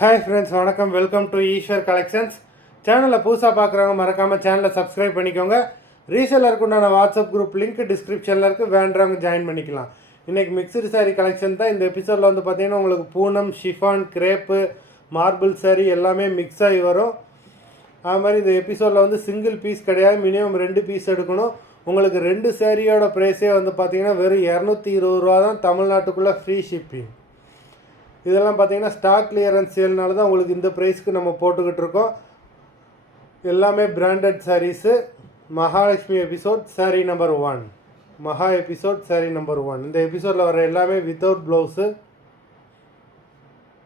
Hi friends, வணக்கம். Welcome to Eswar collections. சேனலில் புதுசாக பார்க்குறவங்க மறக்காமல் சேனலை சப்ஸ்கிரைப் பண்ணிக்கோங்க. ரீசேலருக்கு உண்டான வாட்ஸ்அப் குரூப் லிங்க் டிஸ்கிரிப்ஷனில் இருக்குது, வேண்டவங்க ஜாயின் பண்ணிக்கலாம். இன்றைக்கி மிக்சடு சாரீ கலெக்ஷன் தான். இந்த எபிசோடில் வந்து பார்த்திங்கன்னா உங்களுக்கு Poonam, chiffon, crepe, marble sari எல்லாமே மிக்ஸ் ஆகி வரும். அது மாதிரி இந்த எபிசோடில் வந்து சிங்கிள் பீஸ் கிடையாது, மினிமம் 2 பீஸ் எடுக்கணும். உங்களுக்கு 2 சாரியோட ப்ரைஸே வந்து பார்த்திங்கன்னா வெறும் 220 ரூபா தான், தமிழ்நாட்டுக்குள்ளே ஃப்ரீ ஷிப்பிங். இதெல்லாம் பார்த்தீங்கன்னா ஸ்டாக் கிளியரன்ஸ் சேல்னால தான் உங்களுக்கு இந்த ப்ரைஸ்க்கு நம்ம போட்டுக்கிட்டு இருக்கோம். எல்லாமே branded saris. Mahalakshmi episode sari number 1, Maha episode sari number 1. இந்த எபிசோடில் வர எல்லாமே வித்தவுட் ப்ளவுஸு.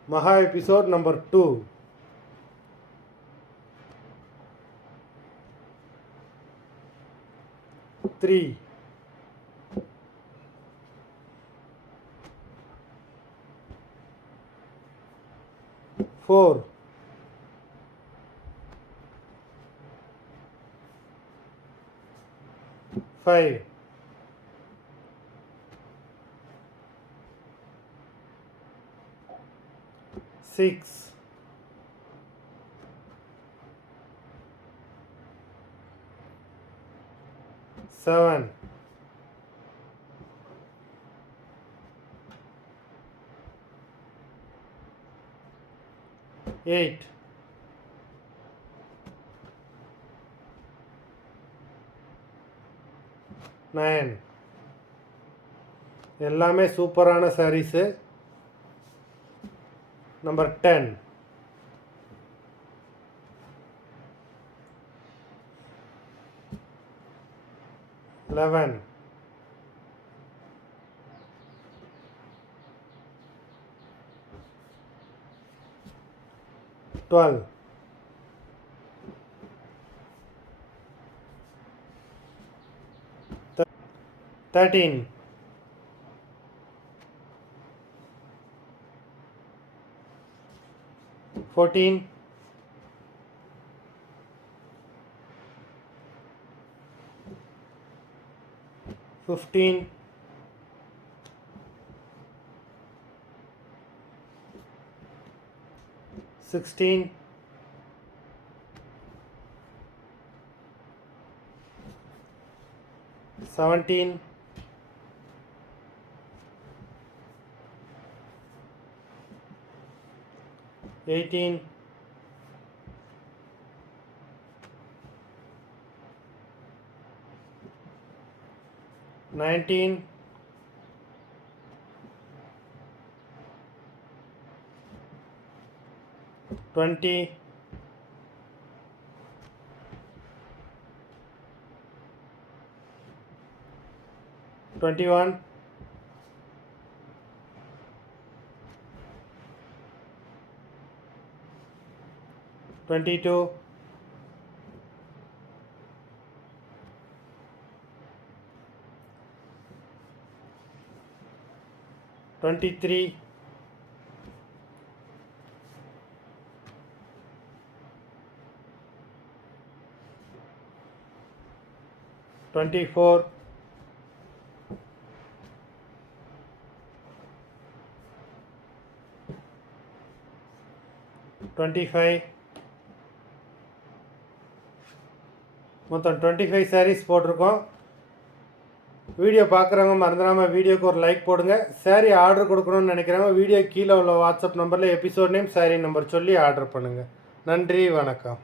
மகா எபிசோட் நம்பர் 2, 3, 4, 5, 6, 7, 8, 9. எல்லாமே சூப்பரான சாரீஸு. நம்பர் 10, 11, 12, 13, 14, 15, 16, 17, 18, 19, 20, 21, 22, 23, 24, 25. மொத்தம் 25 சாரீஸ் போட்டிருக்கோம். வீடியோ பார்க்குறவங்க மறந்துடாமல் வீடியோக்கு ஒரு லைக் போடுங்க. சாரீ ஆர்டர் கொடுக்கணும்னு நினைக்கிறவங்க வீடியோ கீழே உள்ள வாட்ஸ்அப் நம்பரில் எபிசோட் நேம், சாரீ நம்பர் சொல்லி ஆர்டர் பண்ணுங்கள். நன்றி, வணக்கம்.